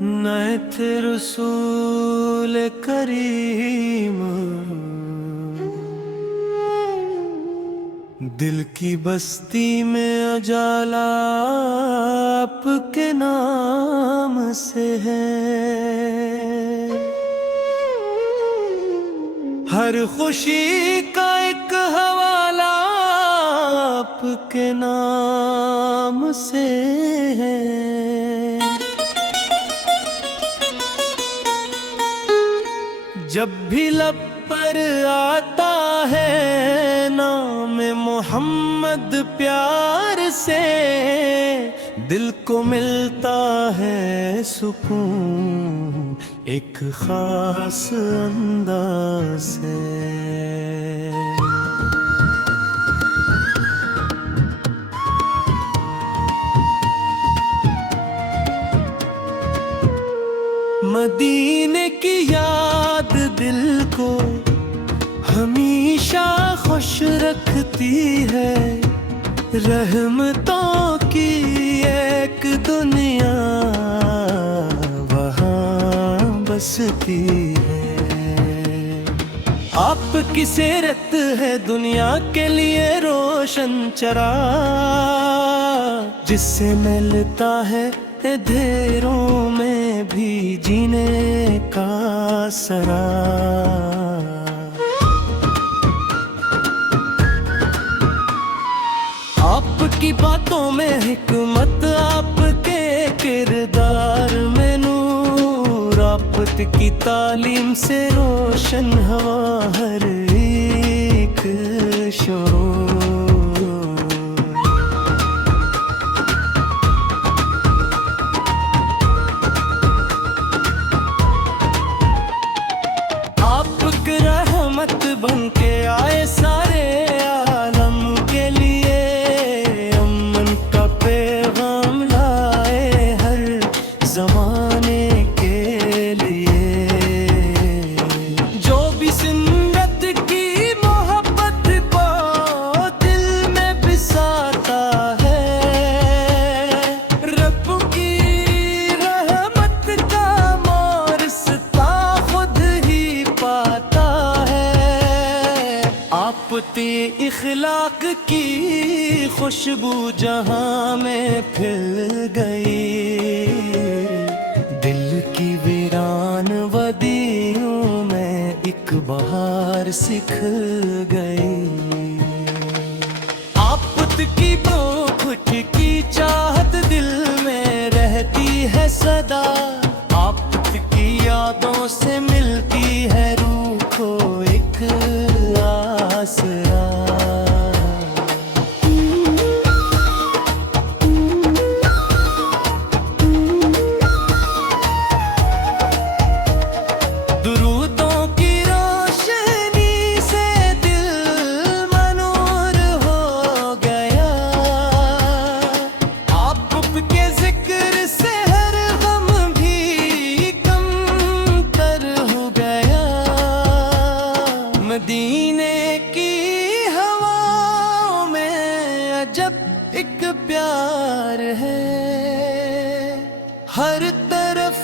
नए थे रसूल करीम, दिल की बस्ती में उजाला आपके नाम से है। हर खुशी का एक हवाला आपके नाम से है। जब भी लब पर आता है नाम मोहम्मद प्यार से, दिल को मिलता है सुकून एक खास अंदाज से। मदीने की याद दिल को हमेशा खुश रखती है। रहमतों की एक दुनिया वहाँ बसती है। आपकी सीरत है दुनिया के लिए रोशन चरा, जिससे मिलता है अंधेरों में भी जीने का सरा। आपकी बातों में हिकमत, आपके किरदार में नूर, आपकी तालीम से रोशन हवा हर एक शोर। रहमत बन के आए सारे आलम के लिए, अमन का पैगाम लाए हर जमाने के लिए। जो भी सुन्नत की मोहब्बत को दिल में बिसाता है, रब की रहमत का वारिसा खुद ही पाता। आपती इखलाक की खुशबू जहां में फैल गई, दिल की वीरान वदियों में एक बहार सिखल गई। आपकी भूख की चाहत दिल में रहती है सदा, आपकी यादों से मिलती है रूह को एक आसरा। दुरूदों की रोशनी से दिल मनूर हो गया, आपके जिक्र से हर गम भी कम तर हो गया। मदीने की हवाओं में अजब एक प्यार है, हर तरफ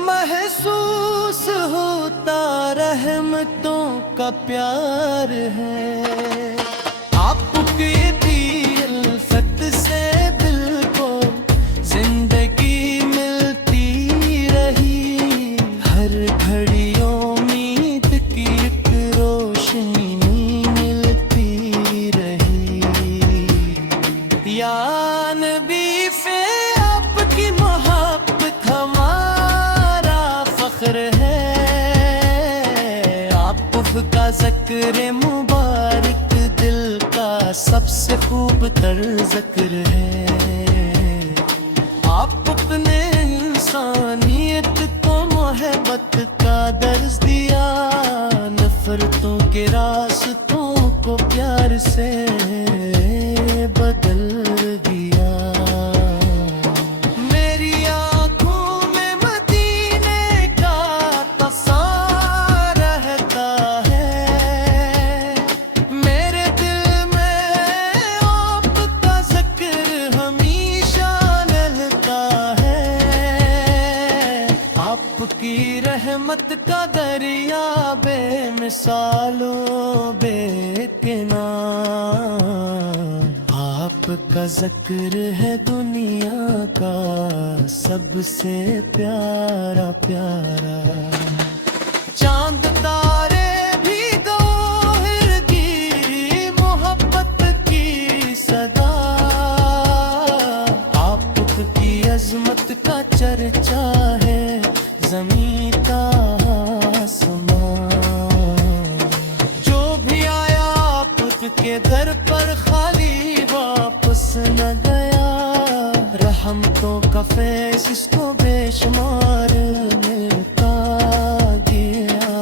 महसूस होता रहमतों का प्यार है। आपकी उल्फत से दिल को जिंदगी मिलती रही, हर घड़ी उम्मीद की एक रोशनी मिलती रही। या नबी से आपकी मोहब्बत हमारा फख्र है, आपका ज़िक्र मुबारक दिल का सबसे खूब तर ज़िक्र है। आप अपने इंसानियत को मोहब्बत का दर्ज दिया, नफरतों के रास्तों को प्यार से बदल दिया। मेरी आँखों में मदीने का तस्वीर रहता है, मेरे दिल में आपका ज़िक्र हमेशा रहता है। रहमत का दरिया बेमिसालों बेकिनार। आपका जिक्र है दुनिया का सबसे प्यारा प्यारा। चांद तारे भी गौहरगिरी मोहब्बत की सदा। आपकी अजमत का चर्चा है ज़मीं का आसमान। जो भी आया आपके दर पर खाली वापस न गया। रहमतों का फैज़ इसको बेशुमार मिलता गया।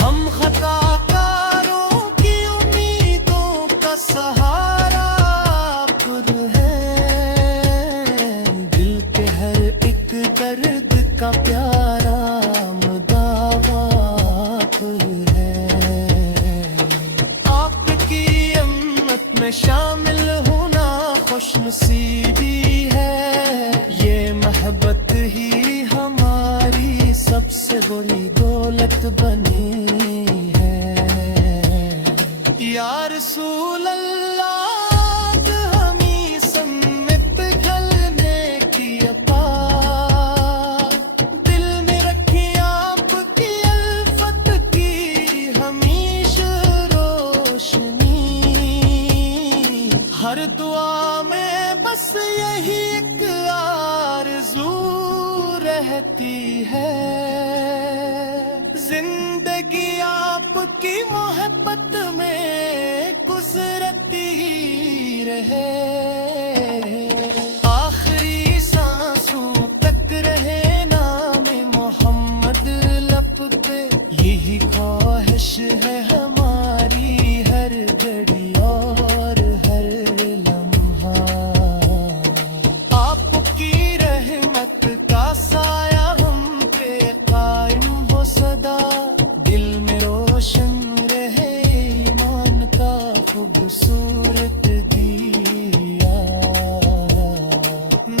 हम खताकारों की उम्मीदों का सहारा आप हैं। दिल के हर एक दर्द का प्यारा मुदावा आप हैं। आपकी उम्मत में शामिल होना खुशनसीबी है। ये मोहब्बत ही हमारी सबसे बड़ी दौलत बनी है। या रसूल अल्लाह हमी सन्नत पिघलने की अपार। दिल में रखी आपकी अल्फत की हमेशा रोशनी। हर दुआ में बस यही एक आरज़ू रहती है। जिंदगी आपकी मोहब्बत में गुजरती रहे। आखिरी सांसों तक रहे नाम मोहम्मद लब पे। यही ख्वाहिश है हमारी हर घड़ी और हर लम्हा। आपकी रहमत का साया हम पे कायम हो सदा। दिल में रोशन रहे ईमान का खूबसूरत दिया।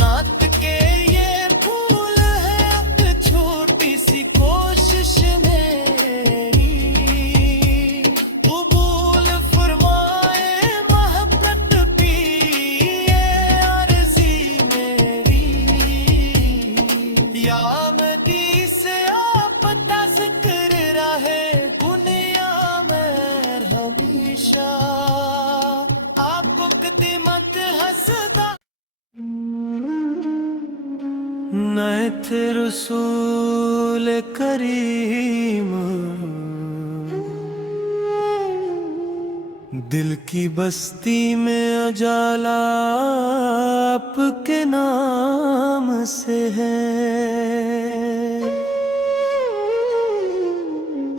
नात के ये फूल है एक छोटी सी कोशिश मेरी। कबूल फरमाए मोहब्बत की ये अर्जी मेरी। या मदी से आपका जिक्र रहे दुनिया में हमेशा। आपको कदमत हसदा नैत रसूल करीम। दिल की बस्ती में उजाला आपके नाम से है।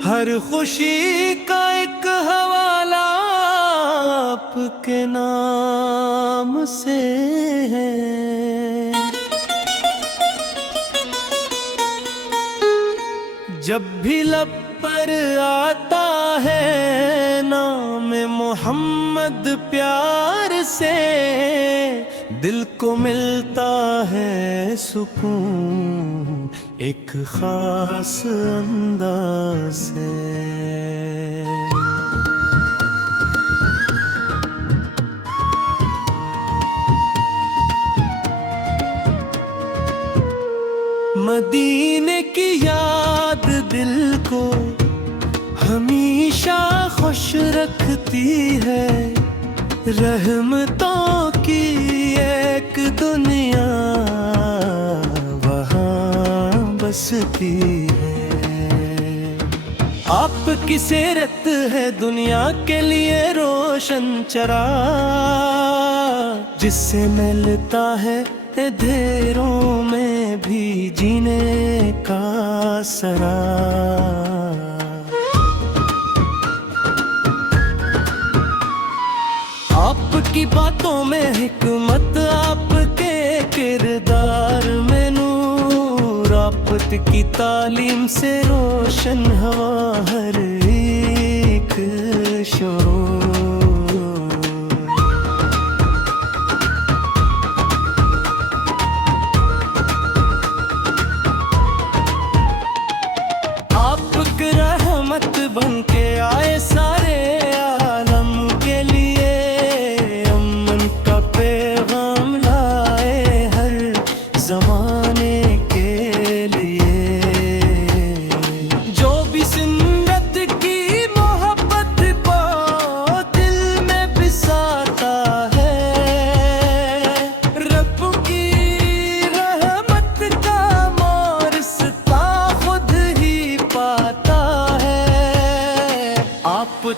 हर खुशी का एक हवाला आपके नाम से है। जब भी लब पर आता है नाम मोहम्मद प्यार से। दिल को मिलता है सुकून एक खास अंदाज से। मदीने की याद दिल को हमेशा खुश रखती है। रहमतों की एक दुनिया वहाँ बसती है। आपकी सीरत है दुनिया के लिए रोशन चरा। जिससे मिलता है अंधेरों में भी जीने का सरा। आपकी बातों में हिकमत आपके किरदार में नूर। आपकी तालीम से रोशन हवा हर एक शोर।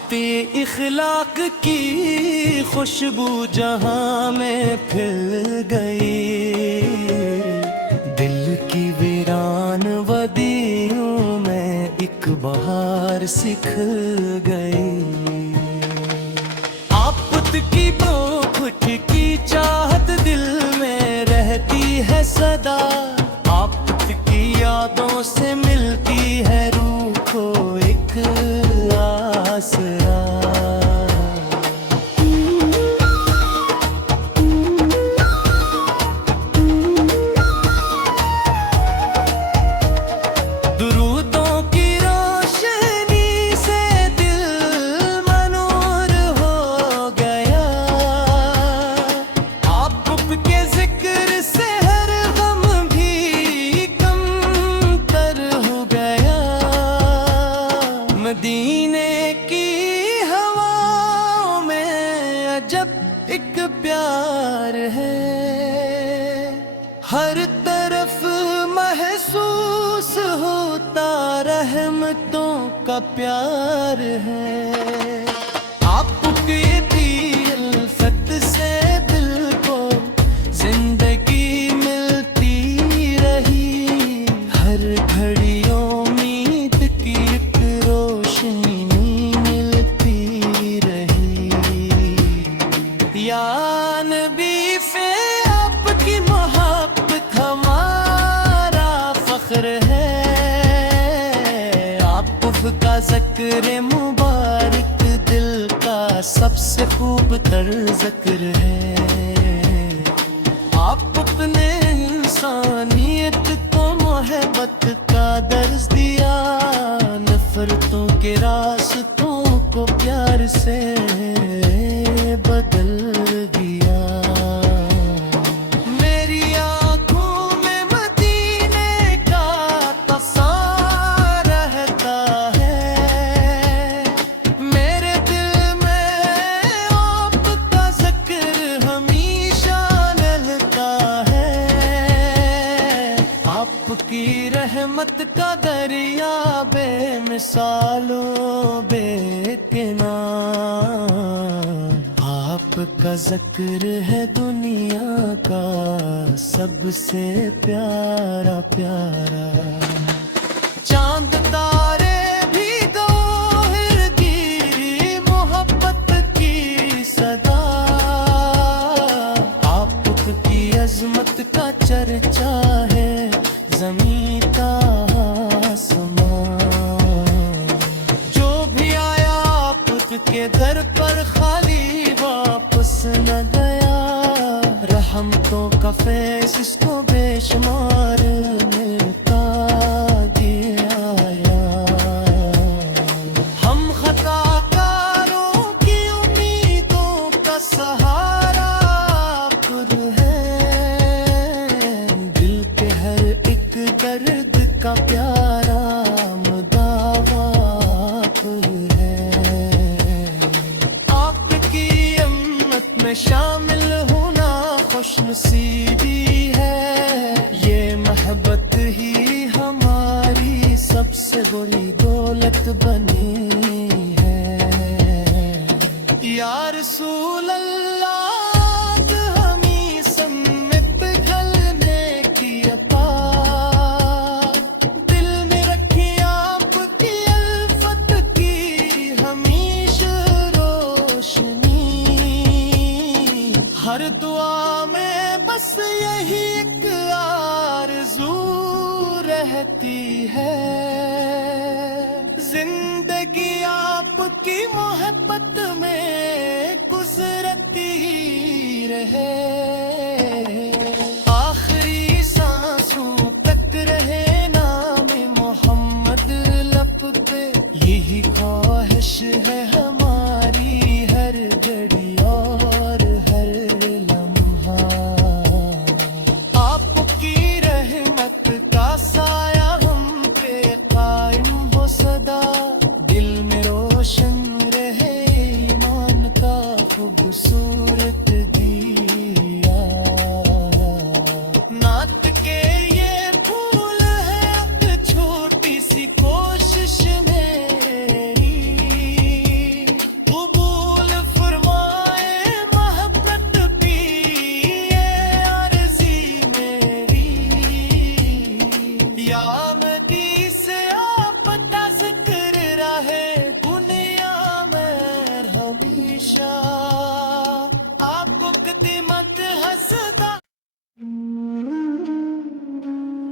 आपके इखलाक की खुशबू जहां में फैल गई, दिल की वीरान वदियों में एक बहार सिखल गई। आफत की बोफट की चाहत दिल में रहती है सदा, आफत की यादों से मिलती है रूह को एक आसरा। दुरूदों की रोशनी से दिल मनूर हो गया, आप के जिक्र से हर गम भी कम तर हो गया। मदीने की हवाओं में अजब एक प्यार है, हर तरफ महसूस होता रहमतों का प्यार है। आपकी उल्फत से दिल को जिंदगी मिलती रही, हर घड़ी उम्मीद की एक रोशनी मिलती रही। या नबी फे आपकी मोहब्बत हमारा फख्र है, आपका ज़िक्र मुबारक दिल का सबसे खूब तर ज़िक्र है। आप अपने इंसानियत को मोहब्बत का दर्ज दिया, नफरतों के रास्तों को प्यार से बदल दिया। मेरी आँखों में मदीने का तस्वीर रहता है, मेरे दिल में आपका ज़िक्र हमेशा रहता है। आपकी रहमत का दरिया बेमिसालो बेकिनार, आपका ज़िक्र है दुनिया का सबसे प्यारा प्यारा। चांद तारे भी गौहरगिरी मोहब्बत की सदा, आपकी अजमत का चर्चा है ज़मीं का आसमां। जो भी आया आपके दर पर खाली वापस न गया, रहमतों का फैज़ इसको बेशुमार मिलता गया। हम खताकारों की उम्मीदों का सहारा खुद है, दिल के हर एक दर्द का प्यारा मुदावा खुद है। आपकी उम्मत में शामिल होना खुशनसीबी है, ये मोहब्बत ही हमारी सबसे बड़ी दौलत बनी है। या रसूल अल्लाह हमी सम्मत घलने की अता, दिल में रखी आपकी अल्फत की हमेशा रोशनी, हर दुआ में बस यही एक आरज़ू रहती है, जिंदगी आपकी मोहब्बत में गुजरती रहे। आखिरी सांसों तक रहे नाम मोहम्मद लब पे, यही ख्वाहिश है हमारी हर घड़ी और हर लम्हा। आपकी रहमत का साया हम पे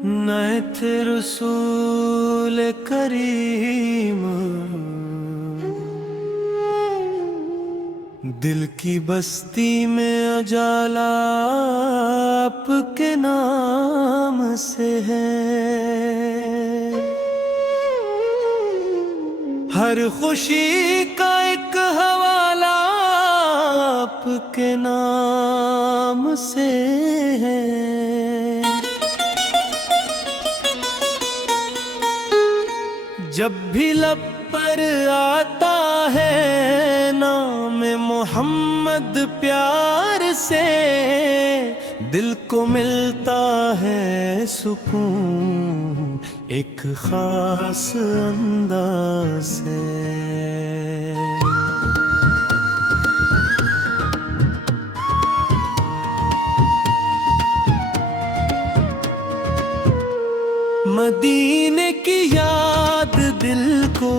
नए थे रसूल करीम, दिल की बस्ती में उजाला आपके नाम से है। हर खुशी का एक हवाला आपके नाम से है। जब भी लब पर आता है नाम मोहम्मद प्यार से, दिल को मिलता है सुकून एक खास अंदाज से। मदीने की याद दिल को